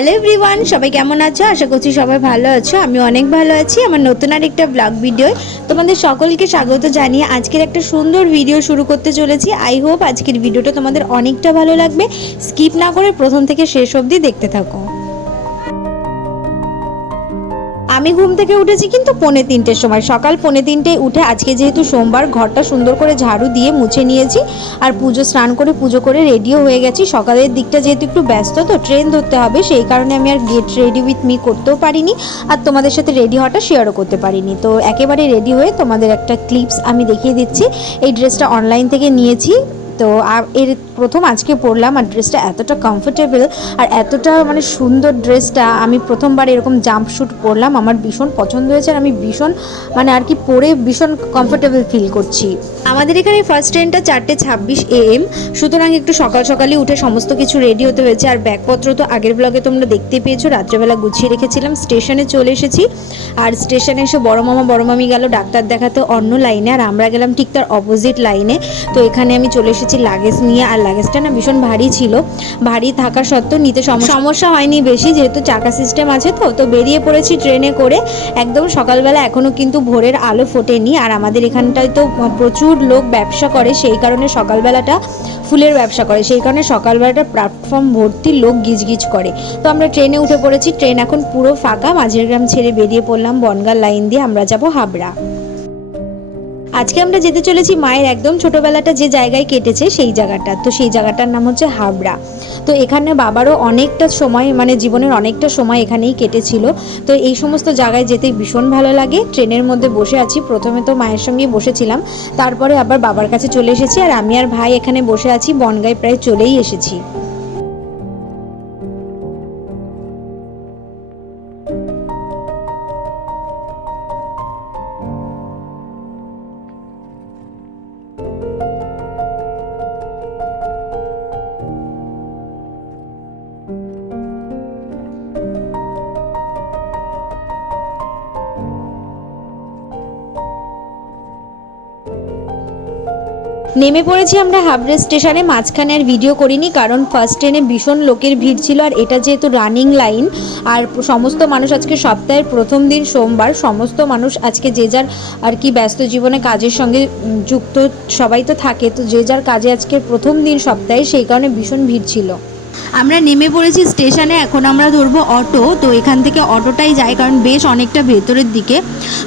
Hello everyone, সবাই কেমন আছো? আশা করছি সবাই ভালো আছো। আমি অনেক ভালো আছি। আমার নতুন আর একটা ব্লগ ভিডিও তোমাদের সকলকে স্বাগত জানিয়ে আজকের একটা সুন্দর ভিডিও শুরু করতে চলেছি। আই হোপ আজকের ভিডিওটা তোমাদের অনেকটা ভালো লাগবে। স্কিপ না করে প্রথম থেকে শেষ অবধি দেখতে থাকো। আমি ঘুম থেকে উঠেছি কিন্তু পৌনে তিনটের সময়। সকাল পৌনে তিনটে উঠে আজকে যেহেতু সোমবার ঘরটা সুন্দর করে ঝাড়ু দিয়ে মুছে নিয়েছি আর পুজো স্নান করে পুজো করে রেডিও হয়ে গেছি। সকালের দিকটা যেহেতু একটু ব্যস্ত, তো ট্রেন ধরতে হবে, সেই কারণে আমি আর গেট রেডি উইথ মি করতেও পারিনি আর তোমাদের সাথে রেডি হওয়াটা শেয়ারও করতে পারিনি। তো একেবারে রেডি হয়ে তোমাদের একটা ক্লিপস আমি দেখিয়ে দিচ্ছি। এই ড্রেসটা অনলাইন থেকে নিয়েছি। তো এর প্রথম আজকে পরলাম আর ড্রেসটা এতটা কমফোর্টেবল আর এতটা মানে সুন্দর ড্রেসটা আমি প্রথমবার এরকম জাম্প শ্যুট পরলাম, আমার ভীষণ পছন্দ হয়েছে আর আমি ভীষণ মানে আর কি পরে ভীষণ কমফোর্টেবল ফিল করছি। আমাদের এখানে ফার্স্ট ট্রেনটা চারটে ছাব্বিশ এ এম সুতরাং একটু সকাল সকালই উঠে সমস্ত কিছু রেডি হতে হয়েছে আর ব্যাগপত্র তো আগের ব্লগে তোমরা দেখতে পেয়েছ, রাত্রেবেলা গুছিয়ে রেখেছিলাম স্টেশনে চলে এসেছি আর স্টেশনে এসে বড় মামা বড় মামি গেল, ডাক্তার দেখাতে অন্য লাইনে আর আমরা গেলাম ঠিক তার অপোজিট লাইনে তো এখানে আমি চলে এসেছি লাগেজ নিয়ে, আর লাগেজটা না ভীষণ ভারী ছিল। ভারী থাকা সত্ত্বেও নিতে সম- সমস্যা হয়নি বেশি, যেহেতু চাকা সিস্টেম আছে তো তো বেরিয়ে পড়েছি ট্রেনে করে। একদম সকালবেলা এখনও কিন্তু ভোরের আলো ফোটেনি, আর আমাদের এখানটায় তো প্রচুর লোক ব্যবসা করে, সেই কারণে সকালবেলাটা ফুলের ব্যবসা করে। সেই কারণে সকালবেলাটা প্ল্যাটফর্ম ভর্তি লোক গিজগিজ করে। তো আমরা ট্রেনে উঠে পড়েছি ট্রেন এখন পুরো ফাঁকা, মাঝের গ্রাম ছেড়ে বেরিয়ে পড়লাম বনগাঁ লাইন দিয়ে, আমরা যাব হাবড়া। আজকে আমরা যেতে চলেছি মায়ের একদম ছোটবেলাটা যে জায়গায় কেটেছে সেই জায়গাটা। তো সেই জায়গাটার নাম হচ্ছে হাবড়া। তো এখানে বাবারও অনেকটা সময় মানে জীবনের অনেকটা সময় এখানেই কেটেছিল। তো এই সমস্ত জায়গায় যেতে ভীষণ ভালো লাগে। ট্রেনের মধ্যে বসে আছি। প্রথমে তো মায়ের সঙ্গেই বসেছিলাম। তারপরে আবার বাবার কাছে চলে এসেছি। আর আমি আর ভাই এখানে বসে আছি। বনগায় প্রায় চলেই এসেছি। নেমে পড়েছি আমরা হাবড়া স্টেশনে, মাঝখানে আর ভিডিও করিনি কারণ ফার্স্ট ট্রেনে ভীষণ লোকের ভিড় ছিল আর এটা যেহেতু রানিং লাইন আর সমস্ত মানুষ আজকে সপ্তাহের প্রথম দিন সোমবার, সমস্ত মানুষ আজকে যে যার আর কি ব্যস্ত জীবনে কাজের সঙ্গে যুক্ত সবাই তো থাকে, তো যে যার কাজে আজকে প্রথম দিন সপ্তাহে সেই কারণে ভীষণ ভিড় ছিল। আমরা নেমে পড়েছি স্টেশনে, এখন আমরা ধরবো অটো, তো এখান থেকে অটোটাই যায় কারণ বেশ অনেকটা ভেতরের দিকে,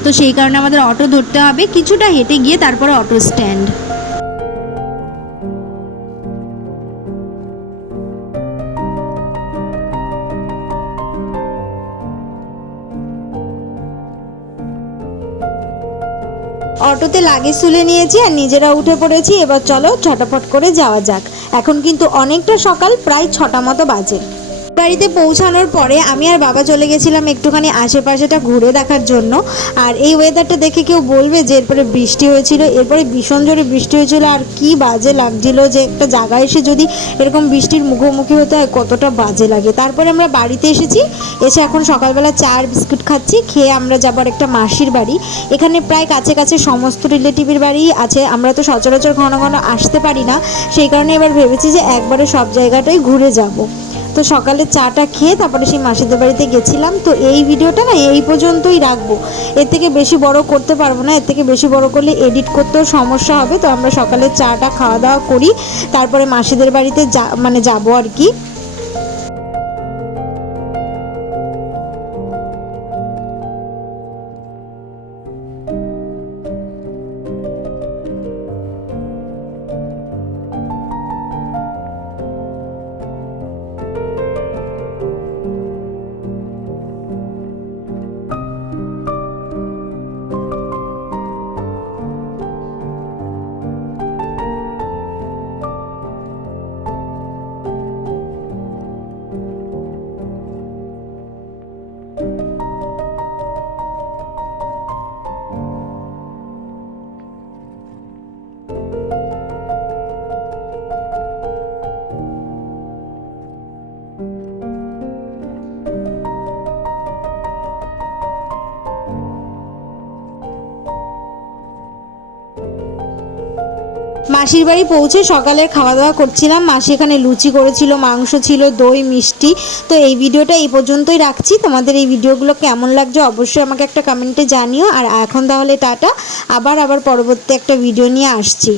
তো সেই কারণে আমাদের অটো ধরতে হবে, কিছুটা হেঁটে গিয়ে তারপরে অটো স্ট্যান্ড অটোতে লাগেজ তুলে নিয়েছি আর নিজেরা উঠে পড়েছি। এবার চলো ছটাফট করে যাওয়া যাক। এখন কিন্তু অনেকটা সকাল, প্রায় ছটা মতো বাজে। বাড়িতে পৌঁছানোর পরে আমি আর বাবা চলে গেছিলাম একটুখানি আশেপাশেটা ঘুরে দেখার জন্য। আর এই ওয়েদারটা দেখে কেউ বলবে যে এরপরে বৃষ্টি হয়েছিল, এরপরে ভীষণ জোরে বৃষ্টি হয়েছিল। আর কি বাজে লাগছিল যে একটা জায়গায় এসে যদি এরকম বৃষ্টির মুখোমুখি হতে হয়, কতটা বাজে লাগে। তারপরে আমরা বাড়িতে এসেছি, এসে এখন সকালবেলা চা আর বিস্কুট খাচ্ছি, খেয়ে আমরা যাবার একটা মাসির বাড়ি। এখানে প্রায় কাছে কাছে সমস্ত রিলেটিভের বাড়ি আছে, আমরা তো সচরাচর ঘন ঘন আসতে পারি না। সেই কারণে এবার ভেবেছি যে একবারে সব জায়গাটাই ঘুরে যাব। তো সকালে চাটা খেয়ে তারপরে সেই মাসিদের বাড়িতে গেছিলাম। তো এই ভিডিওটা না এই পর্যন্তই রাখব। এর থেকে বেশি বড় করতে পারব না, এর থেকে বেশি বড় করলে এডিট করতেও সমস্যা হবে। তো আমরা সকালে চাটা খাওয়া দাওয়া করি, তারপরে মাসিদের বাড়িতে যা মানে যাব আর কি। মাসির বাড়ি পৌঁছে সকালে খাওয়া দাওয়া করছিলাম। মাসি এখানে লুচি করেছিল, মাংস ছিল, দই, মিষ্টি। তো এই ভিডিওটা এই পর্যন্তই রাখছি। তোমাদের এই ভিডিওগুলো কেমন লাগছে অবশ্যই আমাকে একটা কমেন্টে জানিও। আর এখন তাহলে টাটা। আবার আবার পরবর্তী একটা ভিডিও নিয়ে আসছি।